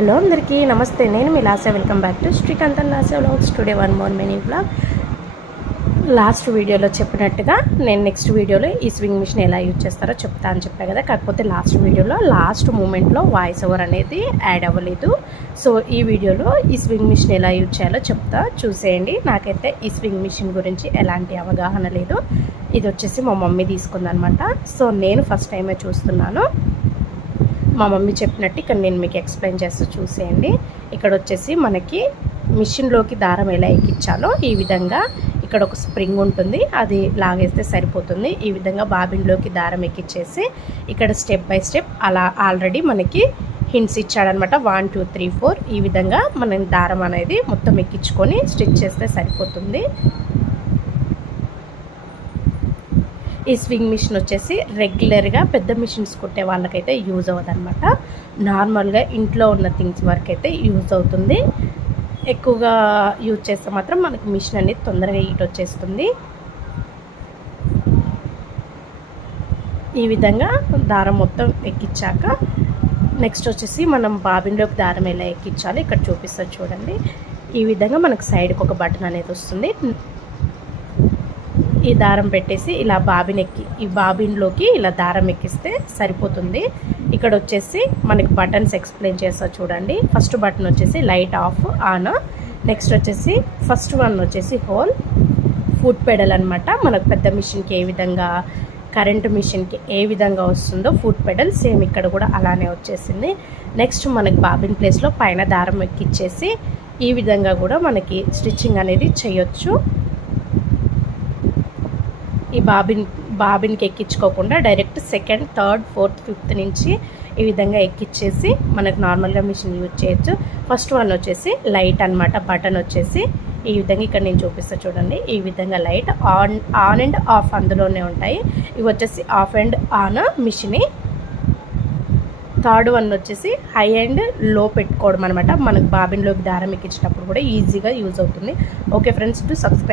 Hello అందరికీ నమస్తే. నేను మీ Lasya. Welcome back to Srikanth and Lasya vlogs. Today one more mini vlog. Last వీడియోలో చెప్పినట్టుగా నేను నెక్స్ట్ వీడియోలో ఈ స్వింగ్ మిషన్ ఎలా యూజ్ చేస్తారో చెప్తా అని చెప్పా కదా. కాకపోతే లాస్ట్ వీడియోలో లాస్ట్ మూమెంట్లో వాయిస్ ఓవర్ అనేది యాడ్ అవ్వలేదు. సో ఈ వీడియోలో ఈ స్వింగ్ మిషన్ ఎలా యూజ్ చేయాలో చెప్తా, చూసేయండి. నాకైతే ఈ స్వింగ్ మిషన్ గురించి ఎలాంటి అవగాహన లేదు. ఇది వచ్చేసి మా మమ్మీ తీసుకుందనమాట. సో నేను ఫస్ట్ టైమే చూస్తున్నాను. మా మమ్మీ చెప్పినట్టు ఇక్కడ నేను మీకు ఎక్స్ప్లెయిన్ చేస్తూ చూసేయండి. ఇక్కడ వచ్చేసి మనకి మిషన్లోకి దారం ఎలా ఎక్కించాలో ఈ విధంగా ఇక్కడ ఒక స్ప్రింగ్ ఉంటుంది, అది లాగేస్తే సరిపోతుంది. ఈ విధంగా బాబిన్లోకి దారం ఎక్కించేసి ఇక్కడ స్టెప్ బై స్టెప్ అలా ఆల్రెడీ మనకి హింట్స్ ఇచ్చాడనమాట. 1 2 3 4 ఈ విధంగా మనం దారం అనేది మొత్తం ఎక్కించుకొని స్టిచ్ చేస్తే సరిపోతుంది. ఈ స్వింగ్ మిషన్ వచ్చేసి రెగ్యులర్గా పెద్ద మిషన్స్ కుట్టే వాళ్ళకైతే యూజ్ అవ్వదన్నమాట. నార్మల్గా ఇంట్లో ఉన్న థింగ్స్ వరకు అయితే యూజ్ అవుతుంది. ఎక్కువగా యూజ్ చేస్తే మాత్రం మనకి మిషన్ అనేది తొందరగా హీట్ వచ్చేస్తుంది. ఈ విధంగా దారం మొత్తం ఎక్కించాక నెక్స్ట్ వచ్చేసి మనం బాబిన్లోకి దారం ఎలా ఎక్కించాలి ఇక్కడ చూపిస్తారు చూడండి. ఈ విధంగా మనకు సైడ్కి ఒక బటన్ అనేది వస్తుంది. ఈ దారం పెట్టేసి ఇలా ఈ బాబిన్లోకి ఇలా దారం ఎక్కిస్తే సరిపోతుంది. ఇక్కడ వచ్చేసి మనకి బటన్స్ ఎక్స్ప్లెయిన్ చేస్తా చూడండి. ఫస్ట్ బటన్ వచ్చేసి లైట్ ఆఫ్ ఆన్. నెక్స్ట్ వచ్చేసి ఫస్ట్ వన్ వచ్చేసి హోల్ ఫుట్ పెడల్ అనమాట. మనకు పెద్ద మిషన్కి ఏ విధంగా కరెంటు మిషన్కి ఏ విధంగా వస్తుందో ఫుట్ పెడల్ సేమ్ ఇక్కడ కూడా అలానే వచ్చేసింది. నెక్స్ట్ మనకి బాబిన్ ప్లేస్లో పైన దారం ఎక్కిచ్చేసి ఈ విధంగా కూడా మనకి స్టిచ్చింగ్ అనేది చేయొచ్చు. ఈ బాబిన్కి ఎక్కించుకోకుండా direct second, third, fourth, fifth నుంచి ఈ విధంగా ఎక్కిచ్చేసి మనకు నార్మల్గా మిషన్ యూజ్ చేయొచ్చు. ఫస్ట్ వన్ వచ్చేసి లైట్ అనమాట. బటన్ వచ్చేసి ఈ విధంగా ఇక్కడ నేను చూపిస్తా చూడండి. ఈ విధంగా లైట్ ఆన్ అండ్ ఆఫ్ అందులోనే ఉంటాయి. ఇవి వచ్చేసి off and on machine. Third one వచ్చేసి హై అండ్ లో పెట్టుకోవడం అనమాట. మనకు బాబిన్లోకి దారం ఎక్కించినప్పుడు కూడా ఈజీగా యూజ్ అవుతుంది. Okay friends, to subscribe.